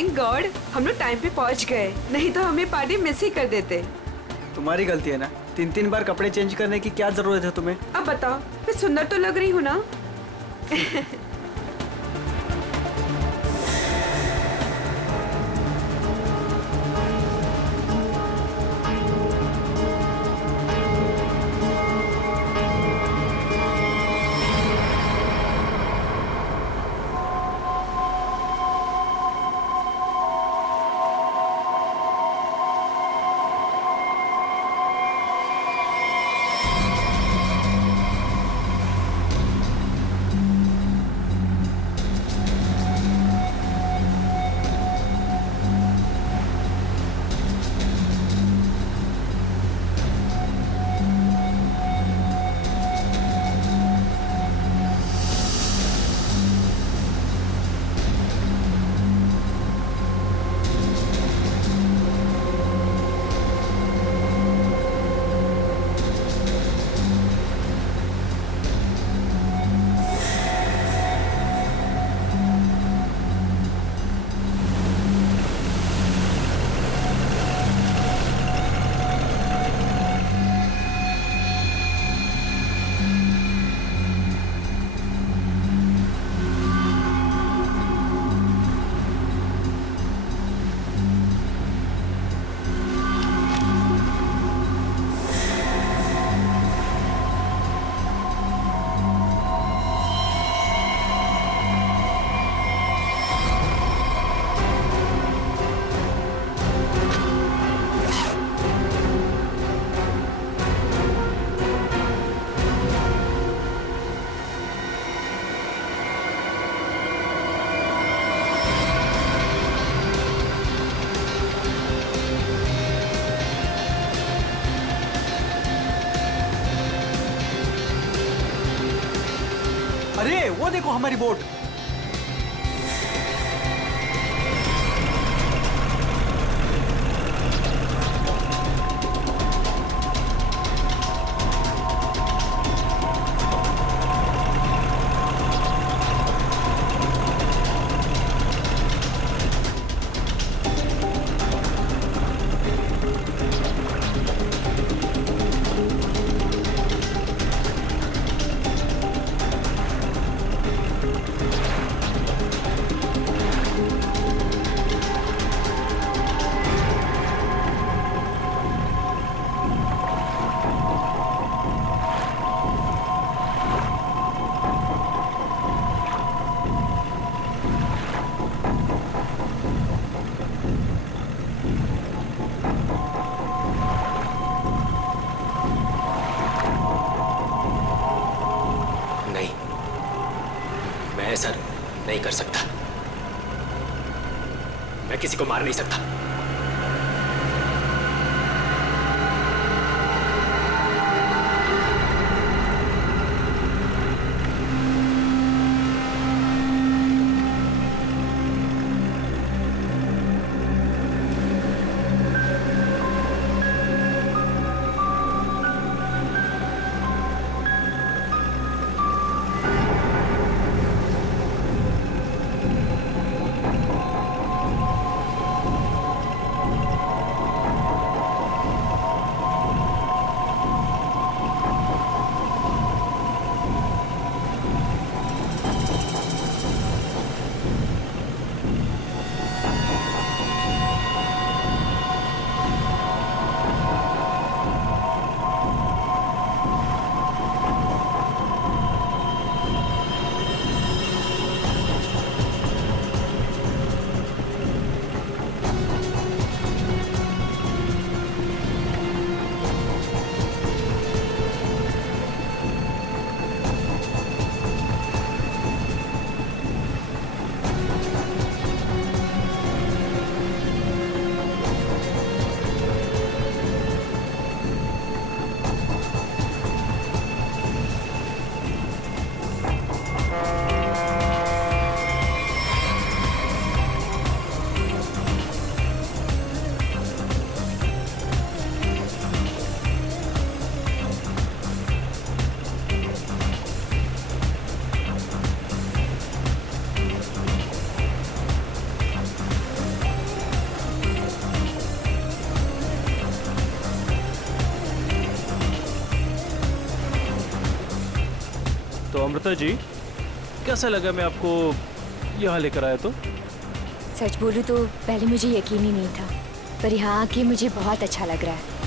Thank God हम लोग time पे पहुंच गए, नहीं तो हमें पार्टी मिस ही कर देते। तुम्हारी गलती है ना, 3-3 बार कपड़े चेंज करने की क्या जरूरत है तुम्हें? अब बताओ, मैं सुंदर तो लग रही हूँ ना? अरे वो देखो हमारी बोट। मैं ऐसा नहीं कर सकता। मैं किसी को मार नहीं सकता। अमृता जी, कैसा लगा मैं आपको यहाँ लेकर आया तो? सच बोलूं तो पहले मुझे यकीन ही नहीं था, पर यहाँ आके मुझे बहुत अच्छा लग रहा है।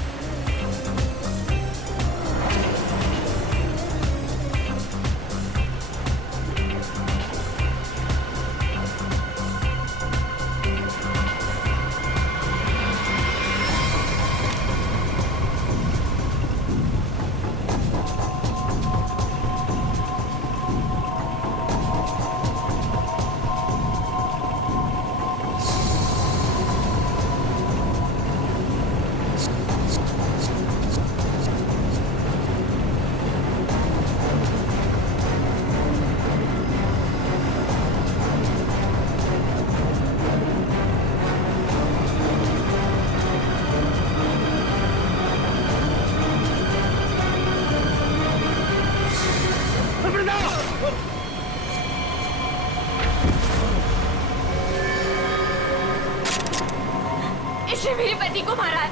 इसने मेरे पति को मारा है,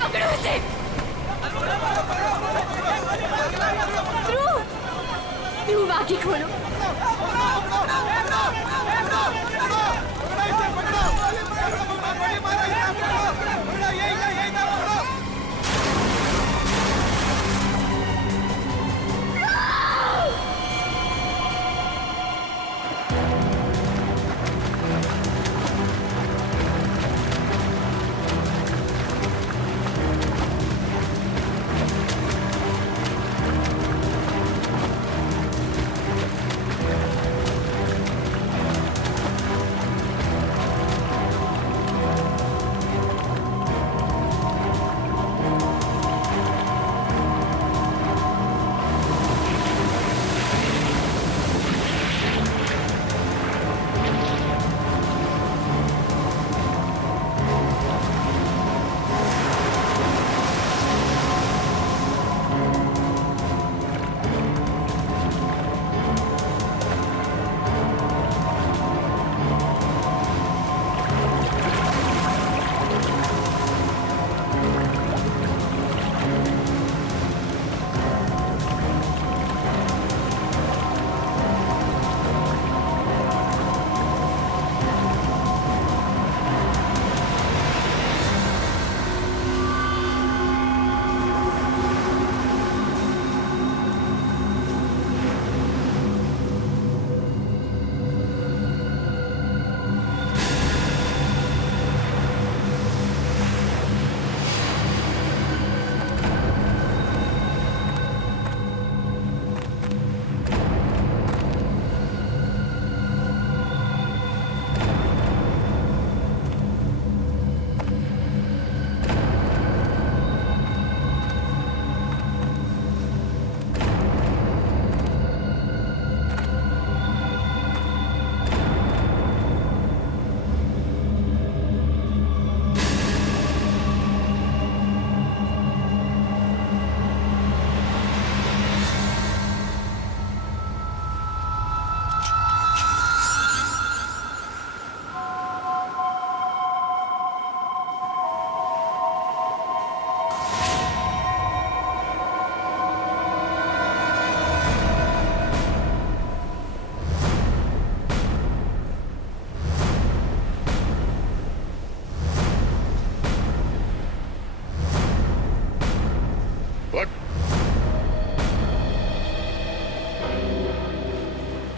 पकड़ो इसे। ध्रुव, ध्रुव आंखें खोलो।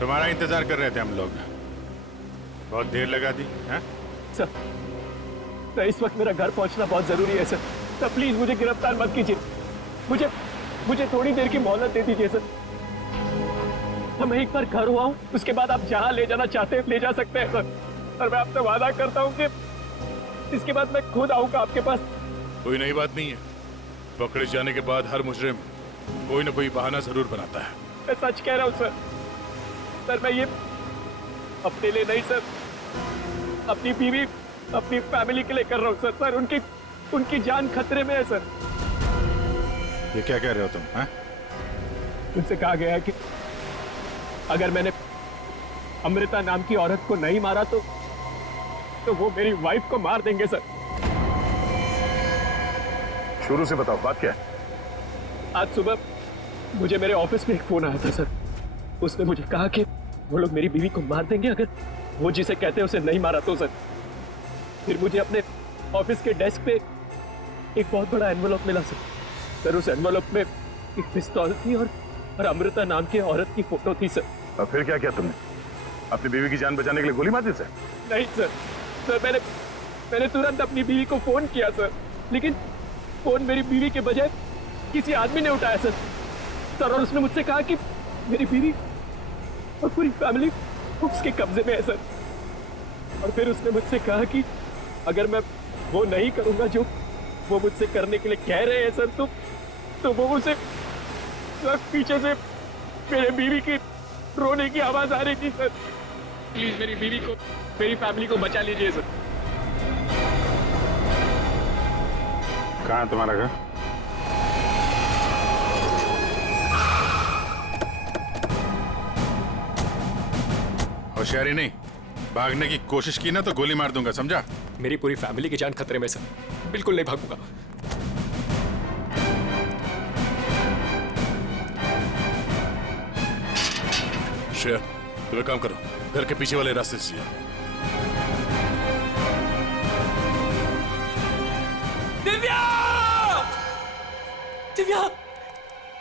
तुम्हारा इंतजार कर रहे थे हम लोग। बहुत देर लगा दी हैं? सर, इस वक्त मेरा घर पहुंचना बहुत जरूरी है सर। सर प्लीज मुझे गिरफ्तार मत कीजिए। मुझे थोड़ी देर की मोहलत दे दीजिए सर। तो मैं एक बार घर हुआ हूँ, उसके बाद आप जहाँ ले जाना चाहते हैं ले जा सकते हैं सर। और मैं आपसे वादा करता हूँ कि इसके बाद मैं खुद आऊंगा आपके पास। कोई नई बात नहीं है। पकड़े जाने के बाद हर मुजरिम कोई ना कोई बहाना जरूर बनाता है। मैं सच कह रहा हूँ सर। सर मैं ये अपने लिए नहीं सर, अपनी बीवी अपनी फैमिली के लिए कर रहा हूँ सर। सर उनकी जान खतरे में है सर। ये क्या कह रहे हो तुम? हैं? उनसे कहा गया है कि अगर मैंने अमृता नाम की औरत को नहीं मारा तो वो मेरी वाइफ को मार देंगे सर। शुरू से बताओ बात क्या है? आज सुबह मुझे मेरे ऑफिस में एक फोन आया था सर। उसने मुझे कहा कि वो लोग मेरी बीवी को मार देंगे अगर वो जिसे कहते हैं उसे नहीं मारा तो सर। फिर मुझे अपने ऑफिस के डेस्क पे एक बहुत बड़ा एनवेलप मिला सर। उस एनवेलप में एक पिस्तौल थी और अमृता नाम की औरत की फोटो थी सर। और फिर क्या किया तुमने? अपनी बीवी की जान बचाने के लिए गोली मार दी सर? नहीं सर मैंने तुरंत अपनी बीवी को फोन किया सर, लेकिन फोन मेरी बीवी के बजाय किसी आदमी ने उठाया सर। और उसने मुझसे कहा कि मेरी बीवी और पूरी फैमिली उसके कब्जे में है सर। और फिर उसने मुझसे कहा कि अगर मैं वो नहीं करूंगा जो वो मुझसे करने के लिए कह रहे हैं सर, तो वो उसे पीछे से मेरे बीवी की रोने की आवाज आ रही थी सर। प्लीज मेरी बीवी को, मेरी फैमिली को बचा लीजिए सर। कहाँ है तुम्हारा घर? होशियारी नहीं, भागने की कोशिश की ना तो गोली मार दूंगा, समझा? मेरी पूरी फैमिली की जान खतरे में सर, बिल्कुल नहीं भागूंगा। श्रेया, तुम एक काम करो, घर के पीछे वाले रास्ते से जाओ। दिव्या! दिव्या!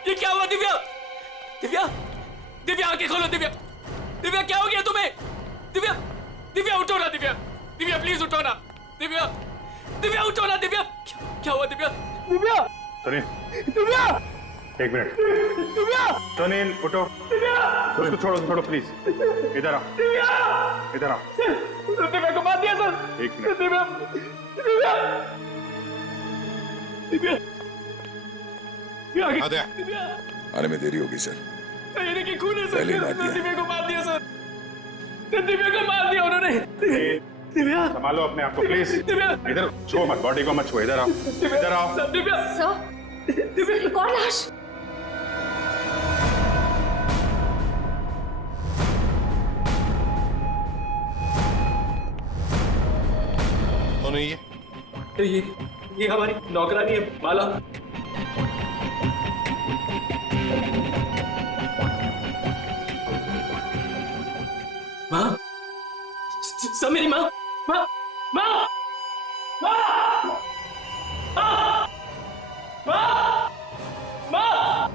ये क्या हुआ दिव्या? दिव्या! दिव्या आंखें खोलो दिव्या! दिव्या क्या हो गया तुम्हें? दिव्या! दिव्या उठो ना दिव्या! दिव्या प्लीज उठो ना! दिव्या! दिव्या उठो ना दिव्या! क्या हुआ दिव्या? दिव्या! सुनिए, दिव्या! एक मिनट। दिव्या! सुनील उठो। उसको छोड़ो प्लीज। इधर आओ। इधर आओ। दिव्या को मार दिया सर। एक मिनट। दिव्या! दिव्या! दिव्या! आद्या। दिव्या! आने में देरी होगी सर। ये देखिए खून है सर। पहले ही मार दिया। दिव्या को मार दिया सर। दिव्या को मार दिया उन्होंने। दिव्या! संभालो अपने आप को प्लीज। दिव्या! इधर छुओ मत, बॉडी को मत छुओ। इधर आओ। इधर आओ। सर दिव्या! सर एक और लाश। कौन है ये? ये हमारी नौकरानी है माला। माँ, सब मेरी माँ, माँ, माँ, माँ, माँ, माँ, माँ,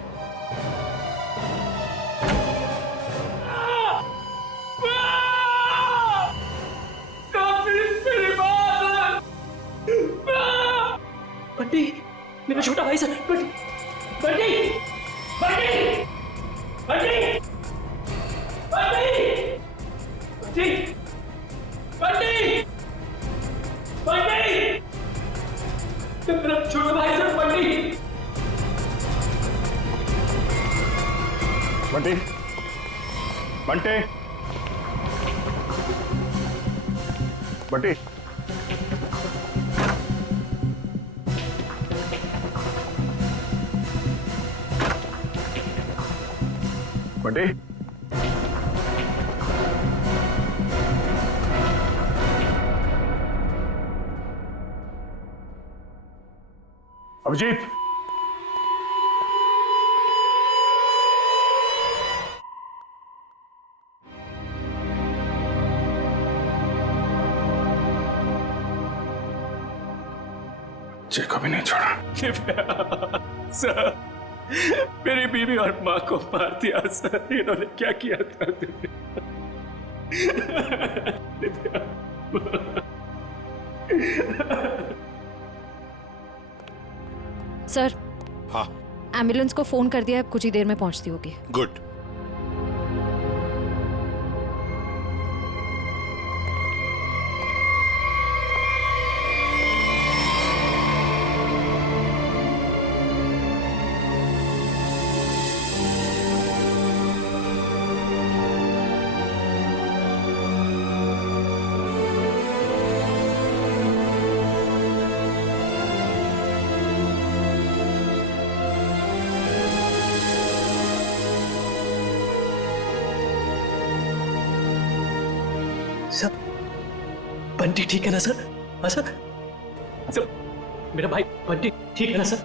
बंटी, मेरा छोटा भाई सर। बंटी, बंटी, बंटी, बंटी, बंटी, बंटी, बंटी, बंटी, मेरा छोटा भाई सर। बंटी, बंटी, बंटी, बंटी, बंटी, अभिजीत, जय को भी नहीं छोड़ा। सर, मेरी बीवी और माँ को मार दिया सर। इन्होंने क्या किया था? सर हाँ, एम्बुलेंस को फोन कर दिया, अब कुछ ही देर में पहुंचती होगी। गुड। सर, बंटी ठीक है ना सर? हाँ सर? सर, मेरा भाई बंटी ठीक है ना सर?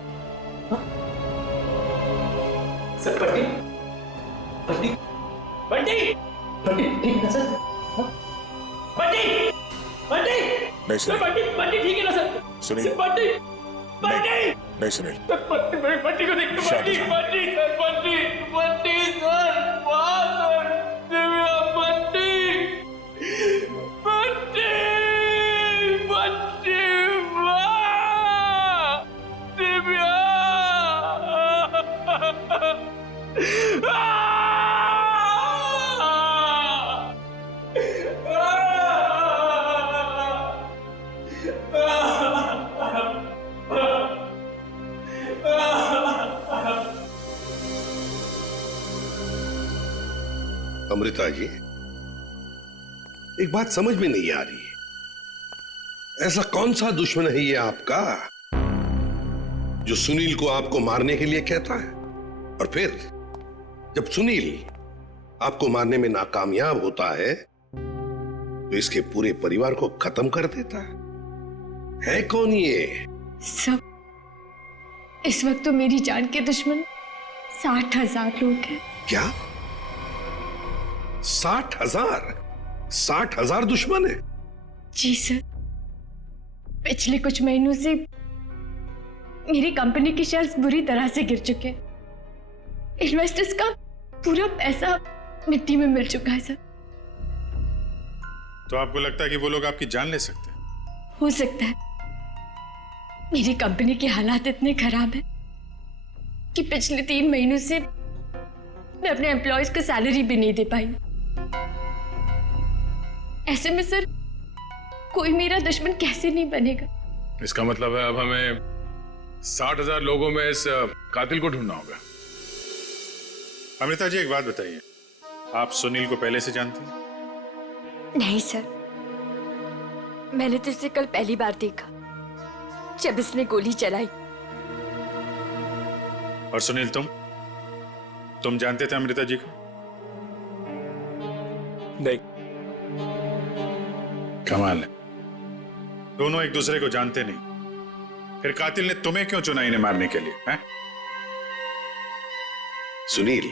हाँ? सर बंटी, बंटी, बंटी बंटी ठीक है सर? बंटी बंटी नहीं सर, सुनील, बंटी बंटी ठीक है ना सर? सुनील। बंटी बंटी नहीं सुनील, बंटी को देख शांत हो बंटी जाओ। बंटी सर वाह सर दिव्या बंटी बंटी बंटी वाह दिव्या अमृता जी, एक बात समझ में नहीं आ रही। ऐसा कौन सा दुश्मन है ये आपका जो सुनील को आपको मारने के लिए कहता है, और फिर जब सुनील आपको मारने में नाकामयाब होता है तो इसके पूरे परिवार को खत्म कर देता है कौन ये? सब इस वक्त तो मेरी जान के दुश्मन 60,000 लोग हैं। क्या 60,000? 60,000 दुश्मन है? जी सर, पिछले कुछ महीनों से मेरी कंपनी के शेयर्स बुरी तरह से गिर चुके हैं। इन्वेस्टर्स का पूरा पैसा मिट्टी में मिल चुका है सर। तो आपको लगता है कि वो लोग आपकी जान ले सकते हैं? हो सकता है। मेरी कंपनी के हालात इतने खराब हैं कि पिछले 3 महीनों से मैं अपने एम्प्लॉयज को सैलरी भी नहीं दे पाई। ऐसे में सर कोई मेरा दुश्मन कैसे नहीं बनेगा? इसका मतलब है अब हमें 60,000 लोगों में इस कातिल को ढूंढना होगा। अमृता जी, एक बात बताइए, आप सुनील को पहले से जानती हैं? नहीं सर, मैंने तो इसे कल पहली बार देखा जब इसने गोली चलाई। और सुनील, तुम जानते थे अमृता जी को? नहीं। कमाल है, दोनों एक दूसरे को जानते नहीं, फिर कातिल ने तुम्हें क्यों चुना इन्हें मारने के लिए? हैं? सुनील,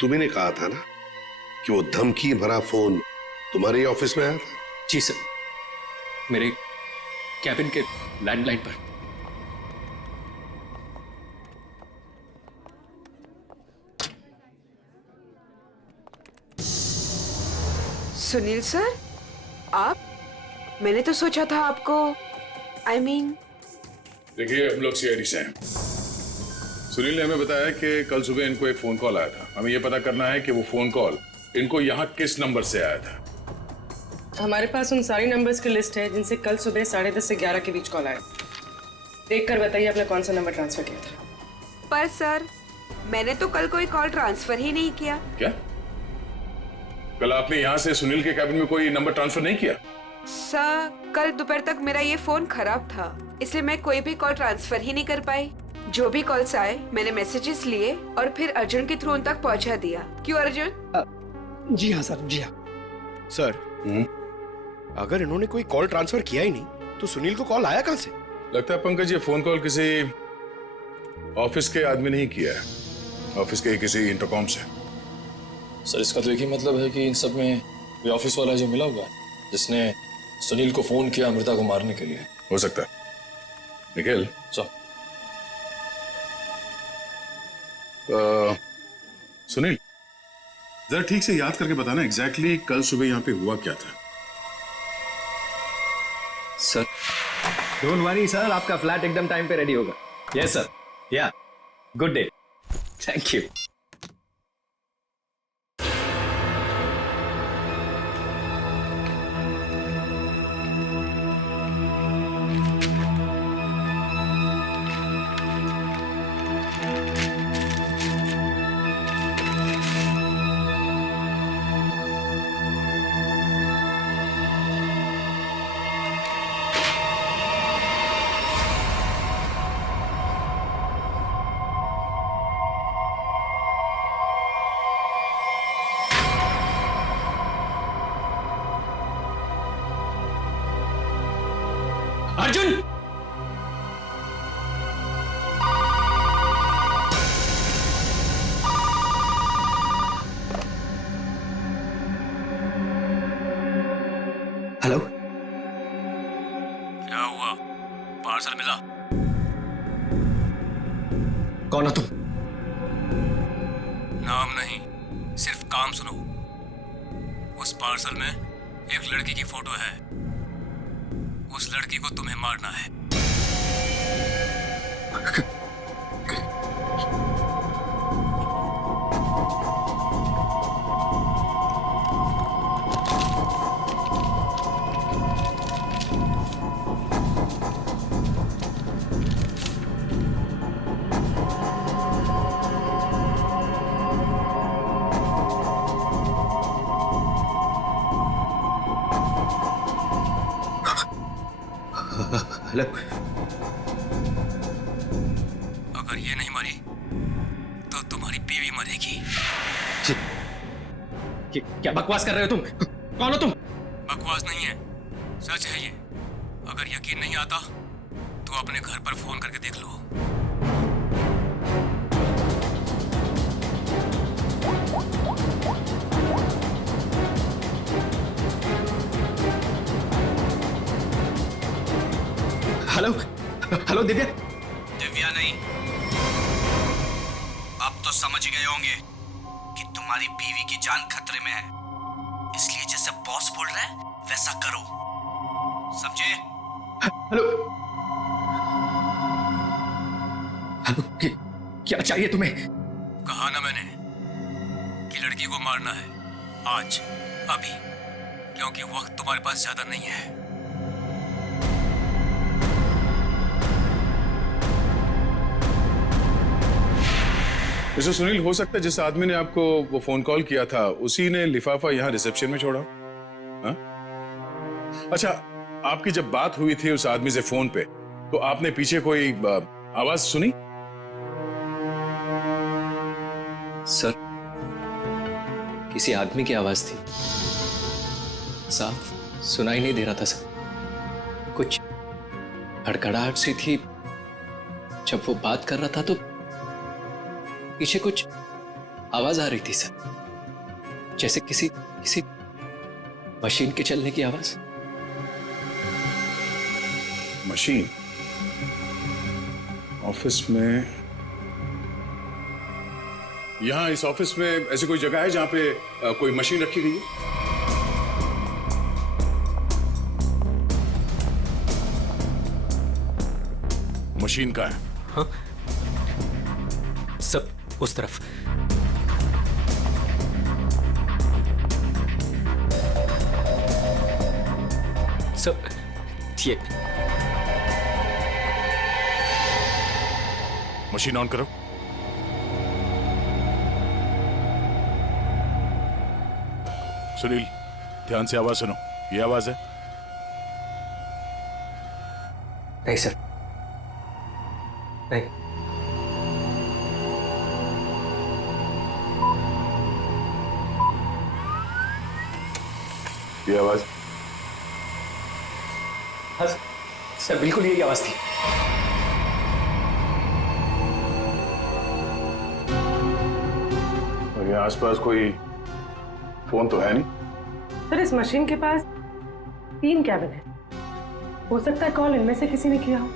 तुम्ही कहा था ना कि वो धमकी भरा फोन तुम्हारे ही ऑफिस में आया था? जी सर, मेरे कैबिन के लैंडलाइन पर। सुनील सर, आप? मैंने तो सोचा था आपको देखिए, हम लोग सीआईडी से हैं। सुनील ने हमें बताया कि कल सुबह इनको एक फोन कॉल आया था। हमें यह पता करना है कि वो फोन कॉल इनको यहाँ किस नंबर से आया था। हमारे पास उन सारी नंबर्स की लिस्ट है जिनसे कल सुबह 10:30 से 11 के बीच कॉल आया। देखकर बताइए आपने कौन सा नंबर ट्रांसफर किया था। पर सर, मैंने तो कल कोई कॉल ट्रांसफर ही नहीं किया। क्या? कल आपने यहाँ से सुनील के कैबिन में कोई नंबर ट्रांसफर नहीं किया? सर, कल दोपहर तक मेरा ये फोन खराब था, इसलिए मैं कोई भी कॉल ट्रांसफर ही नहीं कर पाई। जो भी कॉल्स आए मैंने मैसेजेस लिए और फिर अर्जुन के थ्रू उन तक पहुंचा दिया। क्यों अर्जुन? जी हाँ सर, जी हाँ सर। अगर इन्होंने कोई कॉल ट्रांसफर किया ही नहीं तो सुनील को कॉल आया कहां से? लगता है पंकज ये फोन कॉल किसी ऑफिस के आदमी ने ही किया है, ऑफिस के किसी इंटरकॉम से। सर, इसका तो एक ही मतलब है कि इन सब में कोई ऑफिस वाला जो मिला हुआ है जिसने सुनील को फोन किया अमृता को मारने के लिए। हो सकता है। निखिल, सुनील, जरा ठीक से याद करके बताना एग्जैक्टली कल सुबह यहाँ पे हुआ क्या था। सर, डोंट वरी सर, आपका फ्लैट एकदम टाइम पे रेडी होगा। यस सर, या गुड डे, थैंक यू। कौन हो तुम? नाम नहीं, सिर्फ काम सुनो। उस पार्सल में एक लड़की की फोटो है। उस लड़की को तुम्हें मारना है। हेलो। अगर ये नहीं मरी तो तुम्हारी बीवी मरेगी। क्या बकवास कर रहे हो तुम? कौन हो तुम? बकवास नहीं है, सच है ये। अगर यकीन नहीं आता तो अपने घर पर फोन करके देख लो। Hello hello Divya. दिव्या नहीं, अब तो समझ गए होंगे कि तुम्हारी बीवी की जान खतरे में है, इसलिए जैसे बॉस बोल रहा है वैसा करो, समझे? हेलो हेलो, क्या चाहिए तुम्हें? कहा ना मैंने कि लड़की को मारना है, आज, अभी, क्योंकि वक्त तुम्हारे पास ज्यादा नहीं है। मिस्टर सुनील, हो सकता है जिस आदमी ने आपको वो फोन कॉल किया था उसी ने लिफाफा यहाँ रिसेप्शन में छोड़ा। हाँ? अच्छा, आपकी जब बात हुई थी उस आदमी से फोन पे, तो आपने पीछे कोई आवाज सुनी? सर, किसी आदमी की आवाज थी, साफ सुनाई नहीं दे रहा था सर। कुछ हड़कड़ाहट सी थी। जब वो बात कर रहा था तो पीछे कुछ आवाज आ रही थी सर, जैसे किसी मशीन के चलने की आवाज। मशीन? ऑफिस में? यहाँ इस ऑफिस में ऐसी कोई जगह है जहां पे कोई मशीन रखी गई है? मशीन का है? हाँ? सब उस तरफ। सब ये मशीन ऑन करो। सुनील, ध्यान से आवाज सुनो। ये आवाज है? नहीं सर, नहीं। ये आवाज? हाँ सर, बिल्कुल यही आवाज थी। और ये आसपास कोई फोन तो है नहीं? सर, इस मशीन के पास 3 कैबिन है, हो सकता है कॉल इनमें से किसी ने किया हो।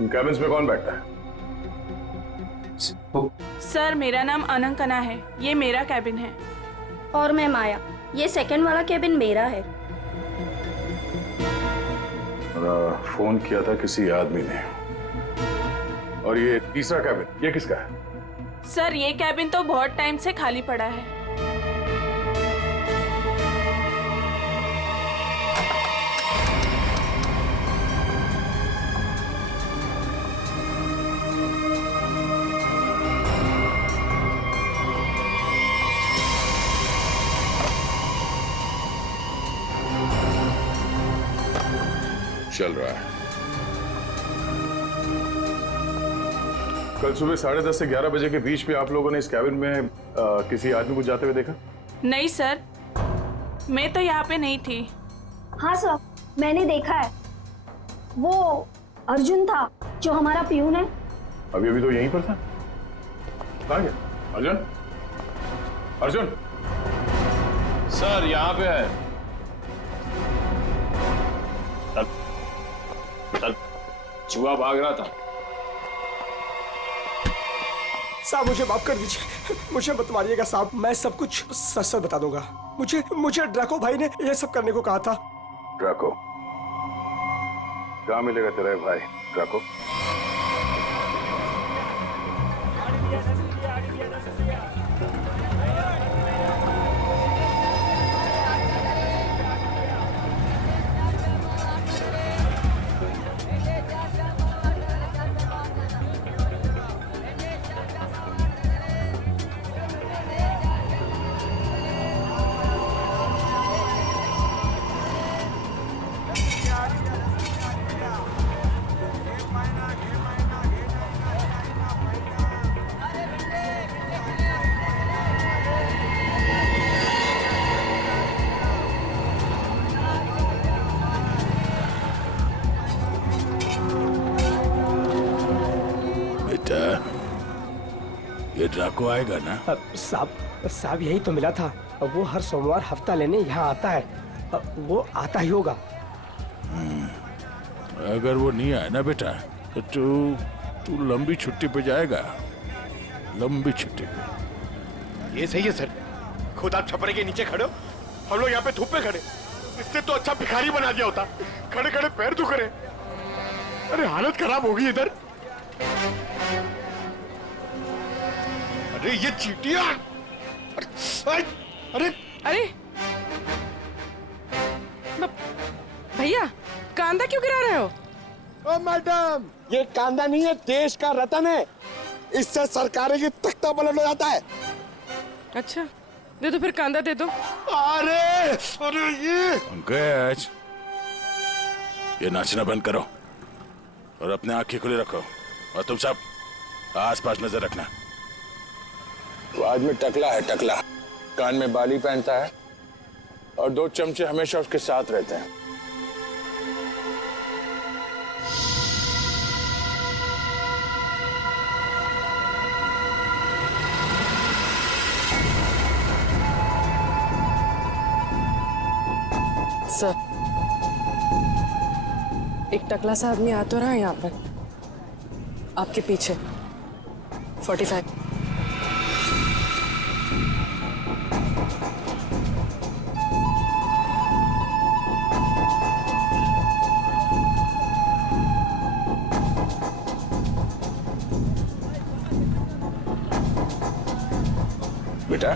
इन कैबिन्स में कौन बैठता है? सर, मेरा नाम अनंकना है, ये मेरा कैबिन है। और मैं माया, ये सेकंड वाला कैबिन मेरा है। फोन किया था किसी आदमी ने। और ये तीसरा कैबिन, ये किसका है? सर, ये कैबिन तो बहुत टाइम से खाली पड़ा है। चल रहा है। कल सुबह 10:30 से 11 बजे के बीच में आप लोगों ने इस कैबिन में किसी आदमी को जाते हुए देखा? नहीं सर, मैं तो यहाँ पे नहीं थी। हाँ सर, मैंने देखा है। वो अर्जुन था जो हमारा प्यून है। अभी अभी तो यहीं पर था। कहाँ गया अर्जुन? अर्जुन सर, यहाँ पे है। चल, चूहा भाग रहा था। साहब मुझे माफ कर दीजिए, मुझे मत मारिएगा साहब, मैं सब कुछ सच सच बता दूंगा। मुझे ड्रैको भाई ने ये सब करने को कहा था। ड्रैको? कहाँ मिलेगा तेरा भाई ड्रैको? ये ड्राको आएगा ना? साहब यही तो मिला था, वो हर सोमवार हफ्ता लेने यहाँ आता है, वो आता ही होगा। अगर वो नहीं आया ना बेटा तो तू लंबी छुट्टी पे जाएगा, लंबी छुट्टी पे। ये सही है सर, खुद आप छपरे के नीचे खड़े हो, हम लोग यहाँ पे धूप में खड़े, इससे तो अच्छा भिखारी बना दिया होता, खड़े खड़े पैर दुख रहे। अरे हालत खराब होगी इधर। अरे ये चींटियां! अरे भैया कांदा क्यों गिरा रहे हो? ओ मैडम, ये कांदा नहीं है, देश का रतन है, इससे सरकारें की तख्ता पलट हो जाता है। अच्छा दे दो फिर, कांदा दे दो। अरे ये पंकज, ये नाचना बंद करो और अपने आंखें खुली रखो, और तुम सब आसपास नजर रखना। वो आदमी टकला है, टकला, कान में बाली पहनता है और 2 चमचे हमेशा उसके साथ रहते हैं। सर, एक टकला सा आदमी आ तो रहा है यहाँ पर, आपके पीछे 45। बेटा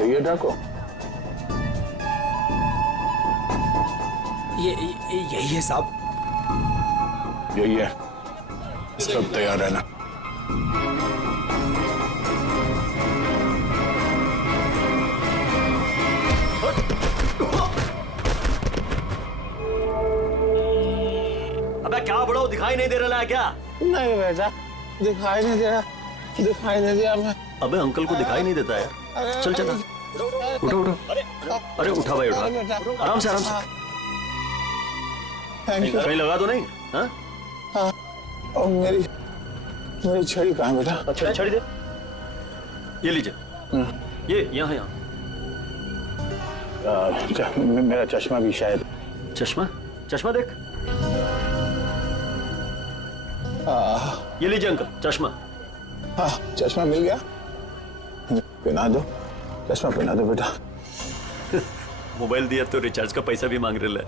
ये ड्रैको? यही है साहब। यही है, सब तैयार रहना। अबे क्या बड़ो, दिखाई नहीं दे रहा है क्या? नहीं बेटा, दिखाई नहीं दे रहा, दिखाई नहीं दिया मैं। अबे अंकल को दिखाई नहीं देता है। चल चल उठो उठो। अरे उठा भाई उठा, आराम से आराम से। कहीं लगा तो नहीं? हाँ? और मेरी छड़ी कहाँ बेटा? अच्छा छड़ी दे, ये लीजिए, ये यहाँ यहाँ। मेरा चश्मा भी शायद। चश्मा? चश्मा देख, ये लीजिए अंकल चश्मा। हाँ चश्मा मिल गया, पहना दो, चश्मा पहना दो बेटा। मोबाइल दिया तो रिचार्ज का पैसा भी मांग रहे है।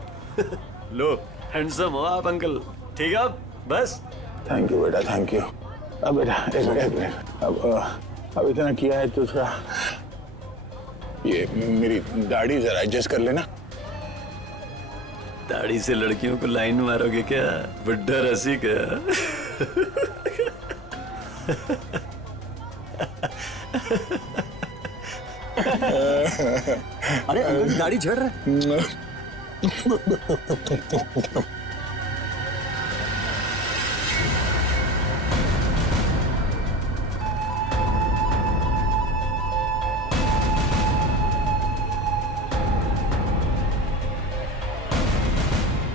लो, हैंडसम हो आप अंकल। ठीक है बस। थैंक यू बेटा, थैंक यू। अब बेटा एक मिनट, अब इतना किया है तो थोड़ा ये मेरी दाढ़ी जरा एडजस्ट कर लेना। दाढ़ी से लड़कियों को लाइन मारोगे क्या? बुड्ढा रसी क्या? अरे अंकल दाढ़ी झड़ रहा है।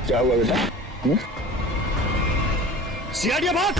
क्या हुआ बेटा? सियाड़िया भाग।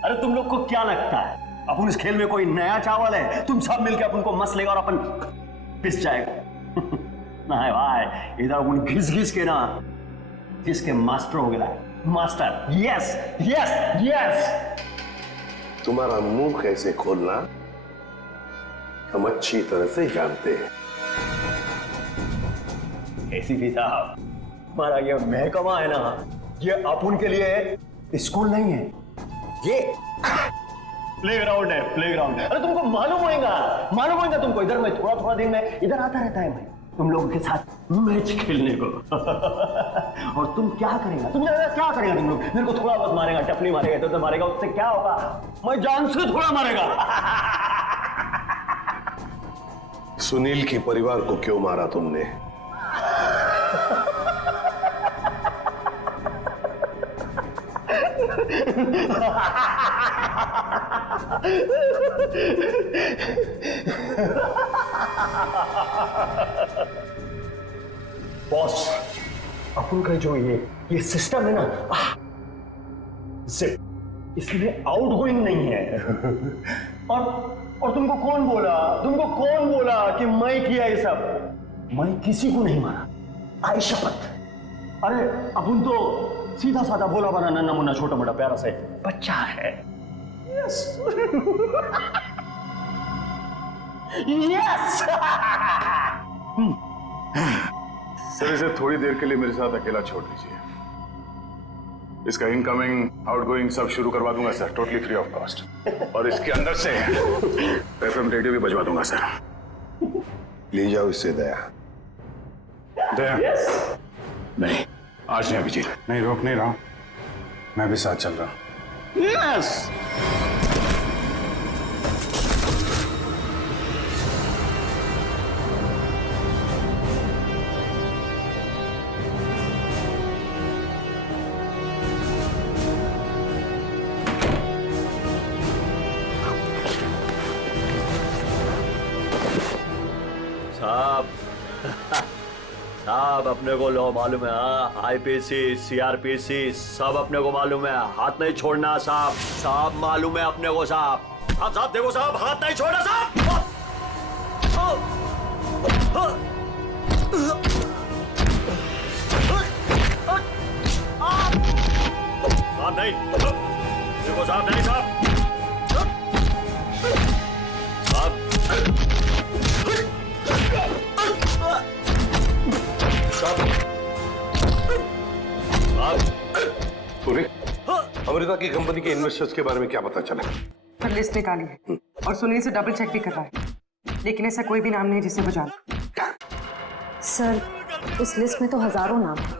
अरे तुम लोग को क्या लगता है अपन इस खेल में कोई नया चावल है? तुम सब मिलकर अपन को मस लेगा और अपन पिस जाएगा। नहीं भाई, इधर अपन घिस घिस के ना जिसके मास्टर हो गया। Master, yes yes yes. तुम्हारा मुंह कैसे खोलना हम अच्छी तरह से जानते हैं। एसीपी साहब, हमारा ये महकमा है ना, ये अपन के लिए स्कूल नहीं है, ये प्लेग्राउंड है, प्लेग्राउंड। अरे तुमको मालूम होगा तुमको। इधर में थोड़ा थोड़ा दिन में इधर आता रहता है मैं तुम लोगों के साथ मैच खेलने को। और तुम क्या करेगा? तुम लोग मेरे को थोड़ा बहुत मारेगा, टपली मारेगा, तो मारेगा, उससे क्या होगा? मैं जान से थोड़ा मारेगा। सुनील के परिवार को क्यों मारा तुमने? बॉस, अपन का जो ये सिस्टम है ना, इसमें आउटगोइंग नहीं है। और तुमको कौन बोला कि मैं किया ये सब? मैं किसी को नहीं मारा, आई शपथ। अरे अपन तो सीधा साधा भोला बना नन्ना मुन्ना छोटा मोटा प्यारा से बच्चा है। Yes yes. सर, इसे थोड़ी देर के लिए मेरे साथ अकेला छोड़ दीजिए। इसका इनकमिंग आउटगोइंग सब शुरू करवा दूंगा sir, totally free of cost. और इसके अंदर से एफएम रेडियो भी बजवा दूंगा सर। ले जाओ इससे दया। नहीं, आज नहीं अभिजीत, नहीं रोक नहीं रहा हूं, मैं भी साथ चल रहा हूं। यस। साहब अपने को लो मालूम है, आईपीसी सीआरपीसी सब अपने को मालूम है, हाथ नहीं छोड़ना साहब। साहब मालूम है अपने को साहब। साहब देखो साहब, हाथ नहीं छोड़ना साहब। साहब नहीं, देखो साहब नहीं साहब। अमेरिका की कंपनी के इन्वेस्टर्स के बारे में क्या पता चला? पर लिस्ट निकाली है और सुनील से डबल चेक भी कर रहा है, लेकिन ऐसा कोई भी नाम नहीं जिसे वो जाने। सर, उस लिस्ट में तो हजारों नाम हैं।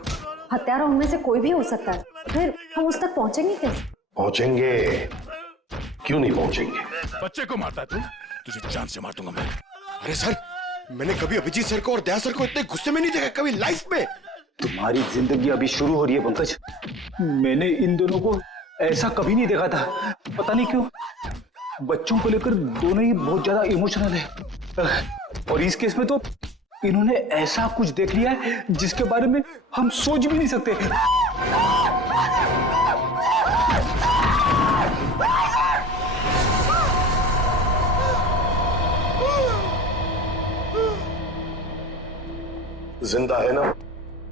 हत्यारा उनमें से कोई भी हो सकता है, फिर हम उस तक पहुंचेंगे कैसे? पहुंचेंगे, क्यों नहीं पहुंचेंगे? बच्चे को मारता तू, तुझे जान से मार दूंगा मैं। अरे सर, मैंने कभी अभिजीत सर को और दया सर को इतने गुस्से में नहीं देखा कभी लाइफ में। तुम्हारी जिंदगी अभी शुरू हो रही है पंकज। मैंने इन दोनों को ऐसा कभी नहीं देखा था। पता नहीं क्यों बच्चों को लेकर दोनों ही बहुत ज्यादा इमोशनल है। और इस केस में तो इन्होंने ऐसा कुछ देख लिया है जिसके बारे में हम सोच भी नहीं सकते। जिंदा है ना?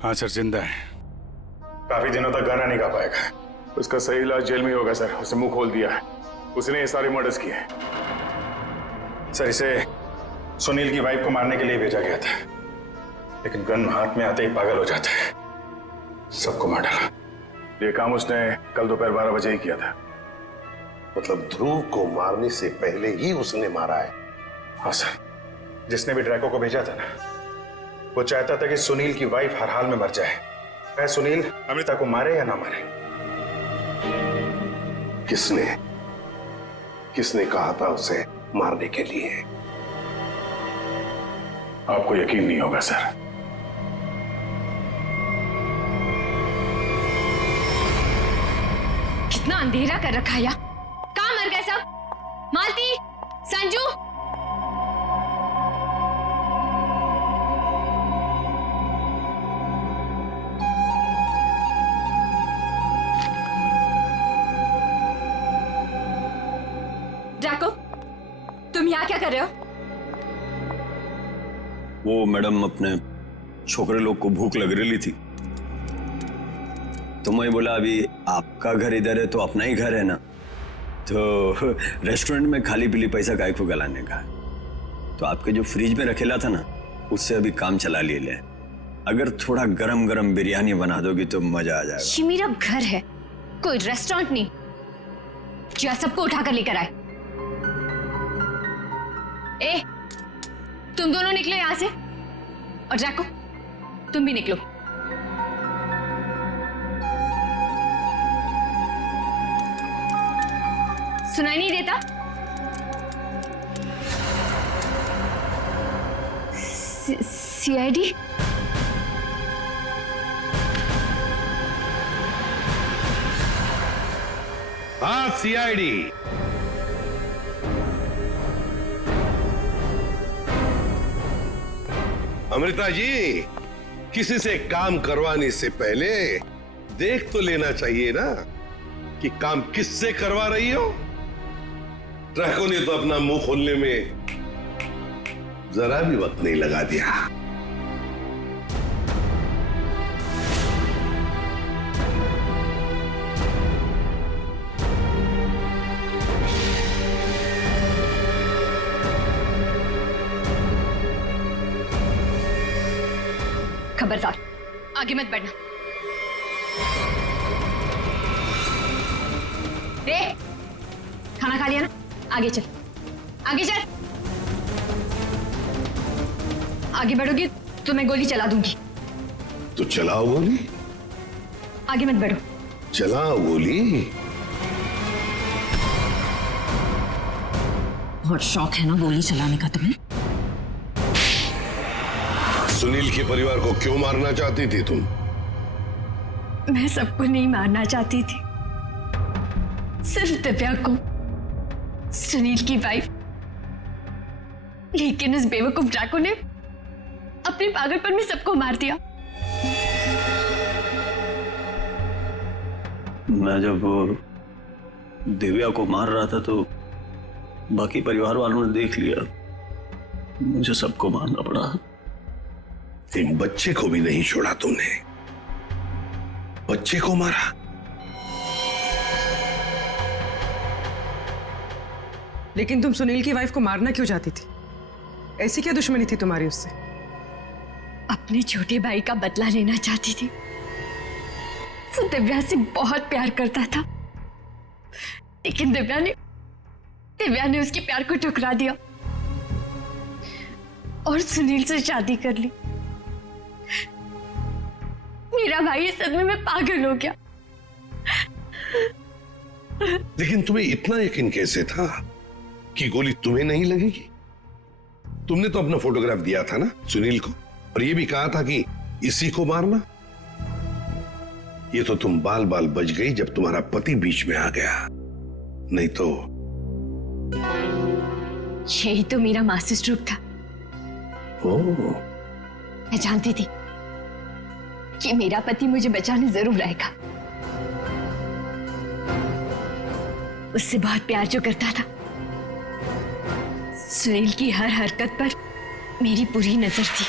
हाँ सर, जिंदा है। काफी दिनों तक गाना नहीं गा पाएगा। उसका सही इलाज जेल में होगा सर। उसे मुंह खोल दिया है, उसने ये सारे मर्डर्स किए हैं। सर, इसे सुनील की वाइफ को मारने के लिए भेजा गया था, लेकिन गन हाथ में आते ही पागल हो जाता है, सबको मार डाला। ये काम उसने कल दोपहर 12 बजे ही किया था। मतलब ध्रुव को मारने से पहले ही उसने मारा है? हाँ सर, जिसने भी ड्रैको को भेजा था ना, वो चाहता था कि सुनील की वाइफ हर हाल में मर जाए, चाहे सुनील अमृता को मारे या ना मारे। किसने कहा था उसे मारने के लिए? आपको यकीन नहीं होगा सर। कितना अंधेरा कर रखा है। कहाँ मर गए सब? मालती, संजू, यहाँ क्या कर रहे हो? वो मैडम अपने छोकरे लोग को भूख लग रही थी, तो मैं बोला अभी आपका घर इधर है तो अपना ही घर है ना, तो रेस्टोरेंट में खाली पीली पैसा काय को गलाने का, तो आपके जो फ्रिज में रखेला था ना उससे अभी काम चला लिए ले। अगर थोड़ा गरम गरम बिरयानी बना दोगी तो मजा आ जाएगा। ये मेरा घर है, कोई रेस्टोरेंट नहीं जो सबको उठाकर लेकर आए। ए, तुम दोनों निकलो यहां से, और जैको तुम भी निकलो। सुनाई नहीं देता? सीआईडी? हाँ, सीआईडी। अमृता जी, किसी से काम करवाने से पहले देख तो लेना चाहिए ना कि काम किससे करवा रही हो। ट्रैको ने तो अपना मुंह खोलने में जरा भी वक्त नहीं लगा दिया। खबरदार, आगे मत बढ़ना। खाना खा लिया ना? आगे चल, आगे चल। आगे बढ़ोगी तो मैं गोली चला दूंगी। तो चलाओ गोली। आगे मत बढ़ो। चलाओ गोली। बहुत शौक है ना गोली चलाने का तुम्हें? सुनील के परिवार को क्यों मारना चाहती थी तुम? मैं सबको नहीं मारना चाहती थी, सिर्फ दिव्या को, सुनील की वाइफ। लेकिन उस बेवकूफ डाकू ने अपने पागलपन में सबको मार दिया। मैं जब दिव्या को मार रहा था तो बाकी परिवार वालों ने देख लिया, मुझे सबको मारना पड़ा। एक बच्चे को भी नहीं छोड़ा तुमने, बच्चे को मारा। लेकिन तुम सुनील की वाइफ को मारना क्यों चाहती थी? ऐसी क्या दुश्मनी थी तुम्हारी उससे? अपने छोटे भाई का बदला लेना चाहती थी। वो दिव्या से बहुत प्यार करता था, लेकिन दिव्या ने उसके प्यार को ठुकरा दिया और सुनील से शादी कर ली। मेरा भाई इस सदमे में पागल हो गया। लेकिन तुम्हें इतना यकीन कैसे था कि गोली तुम्हें नहीं लगेगी? तुमने तो अपना फोटोग्राफ दिया था ना सुनील को, और ये भी कहा था कि इसी को मारना। ये तो तुम बाल बाल बच गई जब तुम्हारा पति बीच में आ गया, नहीं तो। यही तो मेरा मास्टर स्ट्रोक था। मैं जानती थी कि मेरा पति मुझे बचाने जरूर आएगा। उससे बहुत प्यार जो करता था। सुनील की हर हरकत पर मेरी पूरी नजर थी।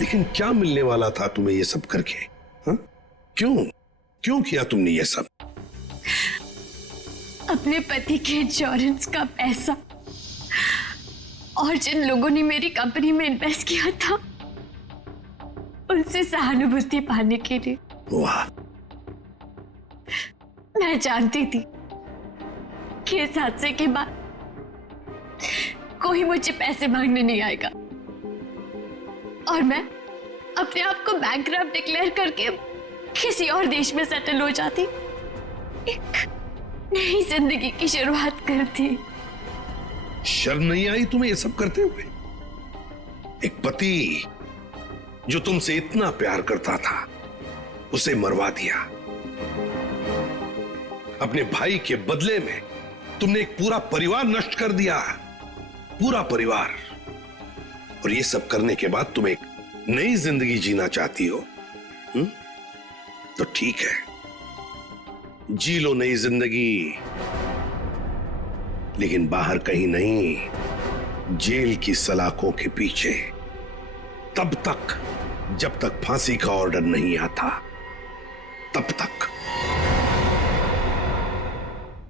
लेकिन क्या मिलने वाला था तुम्हें ये सब करके? हा? क्यों किया तुमने ये सब? अपने पति के इंश्योरेंस का पैसा और जिन लोगों ने मेरी कंपनी में इन्वेस्ट किया था उनसे सहानुभूति पाने के लिए। वाह। मैं जानती थी कि इस हादसे के बाद कोई मुझे पैसे मांगने नहीं आएगा और मैं अपने आप को बैंकरप्ट डिक्लेयर करके किसी और देश में सेटल हो जाती, एक नई जिंदगी की शुरुआत करती। शर्म नहीं आई तुम्हें ये सब करते हुए? एक पति जो तुमसे इतना प्यार करता था उसे मरवा दिया। अपने भाई के बदले में तुमने एक पूरा परिवार नष्ट कर दिया। पूरा परिवार। और ये सब करने के बाद तुम एक नई जिंदगी जीना चाहती हो, तो ठीक है, जी लो नई जिंदगी, लेकिन बाहर कहीं नहीं, जेल की सलाखों के पीछे, तब तक जब तक फांसी का ऑर्डर नहीं आता, तब तक।